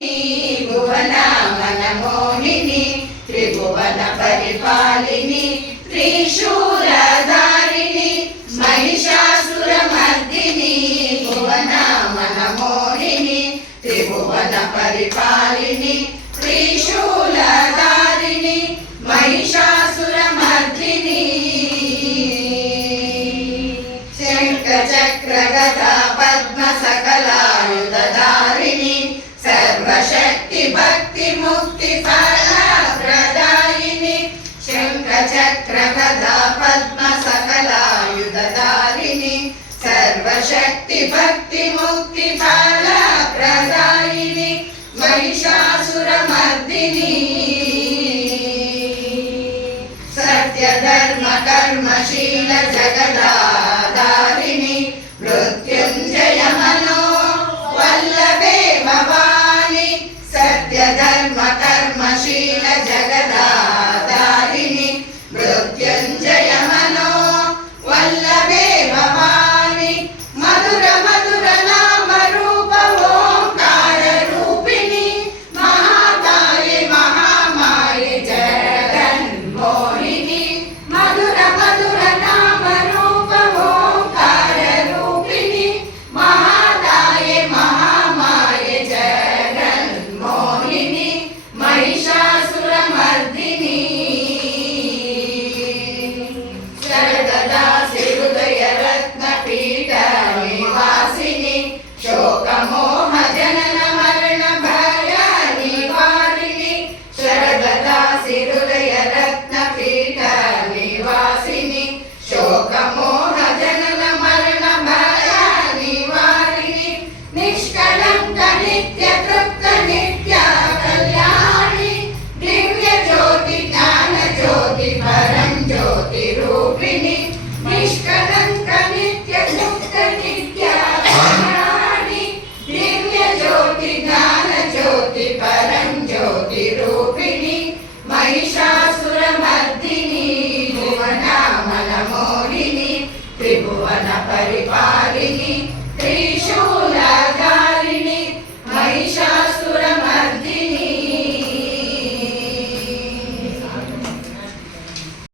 भुवन मनमोहिनी त्रिभुवन परिपालिनी त्रिशूलधारिणी महिषासुरमर्दिनी भुवन मनमोहिनी त्रिभुवन परिपालिनी त्रिशूलधारिणी महिषासुरमर्दिनी शंखचक्र गदा पद्म सकलायुधधारिणी सर्वशक्ति भक्ति मुक्ति फलप्रदायिनी शंखचक्र गदा पद्म सकलायुधधारिणी सर्वशक्ति भक्ति मुक्ति फलप्रदायिनी महिषासुरमर्दिनी सत्य धर्म कर्मशील जगदाधारिणी मृत्युंजय मनो वल्लभे भवानी सत्य धर्म कर्मशील जगदाधारिणी मृत्युंजय मनो वल्लभे भवानी मधुर मधुर नाम रूप ओंकार रूपिणी महाकाये महामाये जगन्मोहिनी मधुर मधुर नाम रूप ओंकार रूपिणी महाकाये महामाये जगन्मोहिनी महिषासुरमर्दिनी शरददासी हृदय रत्नपीठ निवासिनी शोकमोह जनन मरण भय निवारिणी शरददासी हृदय रत्नपीठ निवासिनी शोकमोह जनन मरण भय निवारिणी निष्कलंक नित्य तृप्त नित्य कल्याणी दिव्य ज्योति ज्ञान ज्योति परम ज्योति रूपिणी निष्कलंक नित्य तृप्त नित्य कल्याणी दिव्य ज्योति ज्ञान ज्योति परम ज्योति रूपिणी महिषासुरमर्दिनी